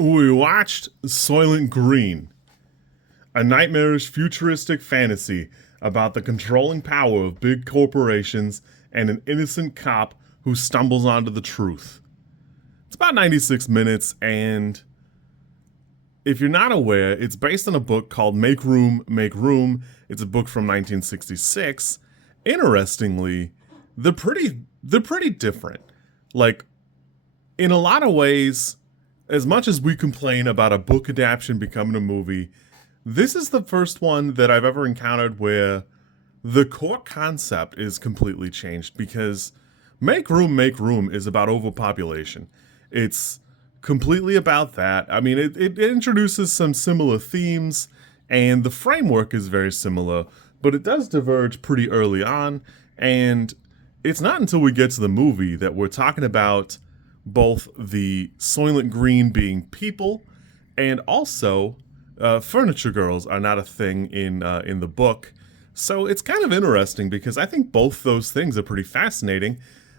We watched Soylent Green, a nightmarish futuristic fantasy about the controlling power of big corporations and an innocent cop who stumbles onto the truth. It's about 96 minutes, and if you're not aware, it's based on a book called Make Room, Make Room. It's a book from 1966. Interestingly, they're pretty different. Like, in a lot of ways, as much as we complain about a book adaptation becoming a movie, this is the first one that I've ever encountered where the core concept is completely changed, because Make Room is about overpopulation. It's completely about that. I mean, it introduces some similar themes, and the framework is very similar, but it does diverge pretty early on, and it's not until we get to the movie that we're talking about both the Soylent Green being people, and also furniture girls are not a thing in the book. So it's kind of interesting because I think both those things are pretty fascinating.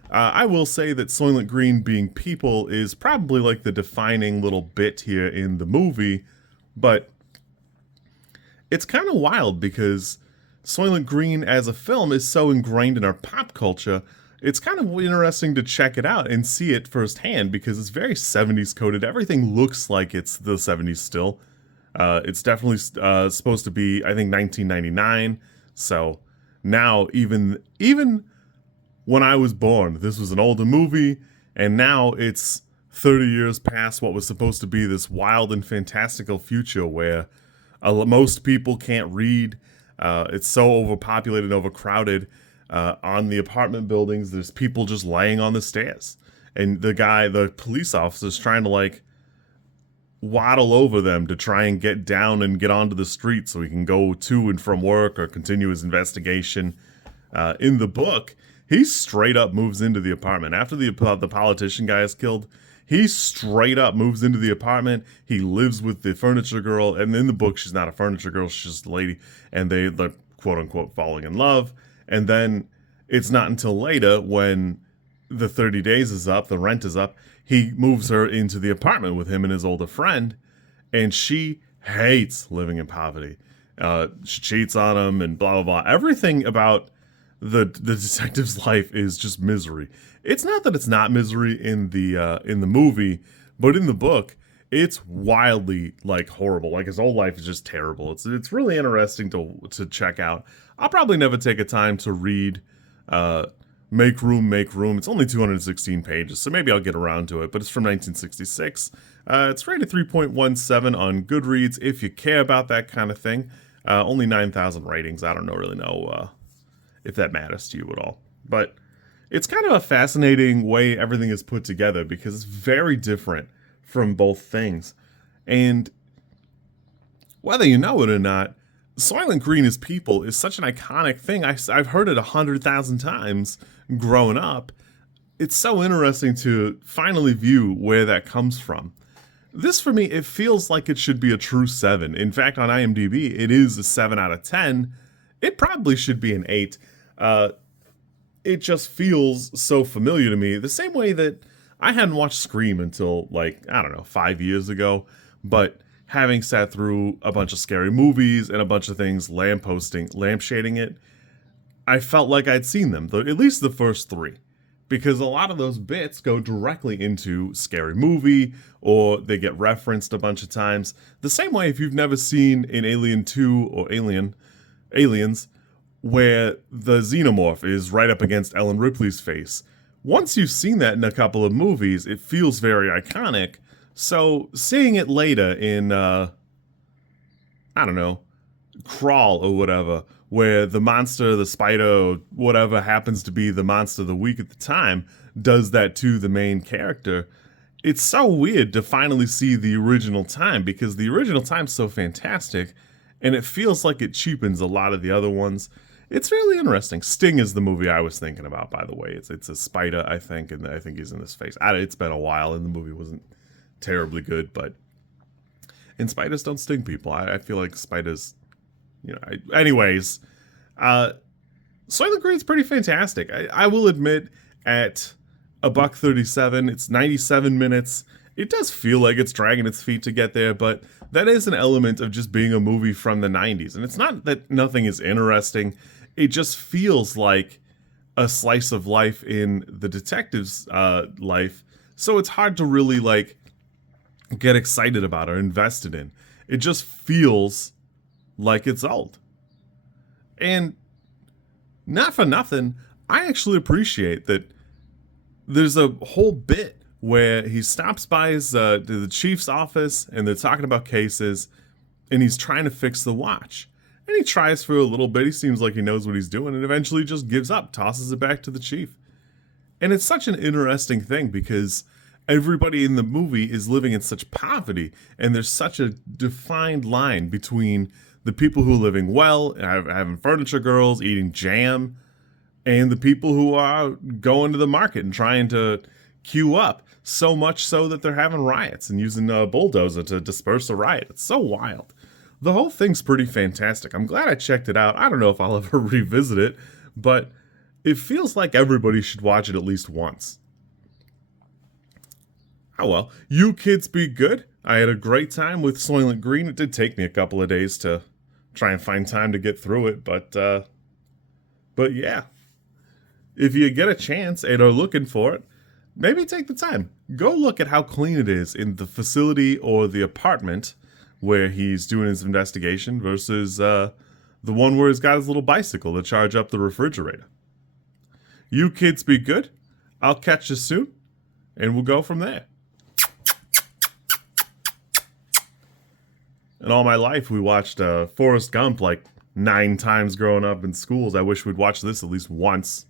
I will say that Soylent Green being people is probably like the defining little bit here in the movie, but it's kind of wild because Soylent Green as a film is so ingrained in our pop culture. It's kind of interesting to check it out and see it firsthand because it's very 70s coded. Everything looks like it's the 70s still. It's definitely supposed to be, I think, 1999. So now, even when I was born, this was an older movie, and now it's 30 years past what was supposed to be this wild and fantastical future where most people can't read. It's so overpopulated, overcrowded. On the apartment buildings, there's people just laying on the stairs. And the police officer's trying to like waddle over them to try and get down and get onto the street so he can go to and from work or continue his investigation. In the book, he straight up moves into the apartment. After the politician guy is killed, he straight up moves into the apartment. He lives with the furniture girl. And in the book, she's not a furniture girl, she's just a lady. And they're quote unquote falling in love. And then it's not until later when the 30 days is up, the rent is up, he moves her into the apartment with him and his older friend, and she hates living in poverty. She cheats on him and blah, blah, blah. Everything about the detective's life is just misery. It's not that it's not misery in the movie, but in the book, it's wildly like horrible. Like his whole life is just terrible. It's really interesting to check out. I'll probably never take a time to read Make Room, Make Room. It's only 216 pages, so maybe I'll get around to it, but it's from 1966. It's rated 3.17 on Goodreads if you care about that kind of thing. Only 9,000 ratings. I don't really know if that matters to you at all. But it's kind of a fascinating way everything is put together because it's very different from both things. And whether you know it or not, Soylent Green as people is such an iconic thing. I've heard it 100,000 times growing up. It's so interesting to finally view where that comes from. This, for me, it feels like it should be a true 7. In fact, on IMDb, it is a 7 out of 10. It probably should be an 8. It just feels so familiar to me. The same way that I hadn't watched Scream until, 5 years ago. But having sat through a bunch of scary movies and a bunch of things lampshading it, I felt like I'd seen them, at least the first 3. Because a lot of those bits go directly into Scary Movie, or they get referenced a bunch of times. The same way if you've never seen in Alien 2 or Aliens, where the xenomorph is right up against Ellen Ripley's face. Once you've seen that in a couple of movies, it feels very iconic. So seeing it later in, Crawl or whatever, where the monster, the spider, or whatever happens to be the monster of the week at the time, does that to the main character, it's so weird to finally see the original time, because the original time's so fantastic, and it feels like it cheapens a lot of the other ones. It's really interesting. Sting is the movie I was thinking about, by the way. It's a spider, I think, and I think he's in his face. It's been a while, and the movie wasn't terribly good, and spiders don't sting people. I feel like spiders, anyways, Soylent Green's pretty fantastic. I will admit, at $1.37, it's 97 minutes, It does feel like it's dragging its feet to get there, but that is an element of just being a movie from the 90s. And it's not that nothing is interesting, it just feels like a slice of life in the detective's life. So it's hard to really like get excited about or invested in. It just feels like it's old. And not for nothing, I actually appreciate that there's a whole bit where he stops by the chief's office and they're talking about cases and he's trying to fix the watch. And he tries for a little bit. He seems like he knows what he's doing and eventually just gives up, tosses it back to the chief. And it's such an interesting thing because everybody in the movie is living in such poverty and there's such a defined line between the people who are living well, having furniture girls, eating jam, and the people who are going to the market and trying to queue up, so much so that they're having riots and using a bulldozer to disperse a riot. It's so wild. The whole thing's pretty fantastic. I'm glad I checked it out. I don't know if I'll ever revisit it, but it feels like everybody should watch it at least once. Oh well, you kids be good. I had a great time with Soylent Green. It did take me a couple of days to try and find time to get through it, but yeah. If you get a chance and are looking for it, maybe take the time. Go look at how clean it is in the facility or the apartment where he's doing his investigation versus the one where he's got his little bicycle to charge up the refrigerator. You kids be good. I'll catch you soon, and we'll go from there. And all my life, we watched Forrest Gump like 9 times growing up in schools. I wish we'd watch this at least once.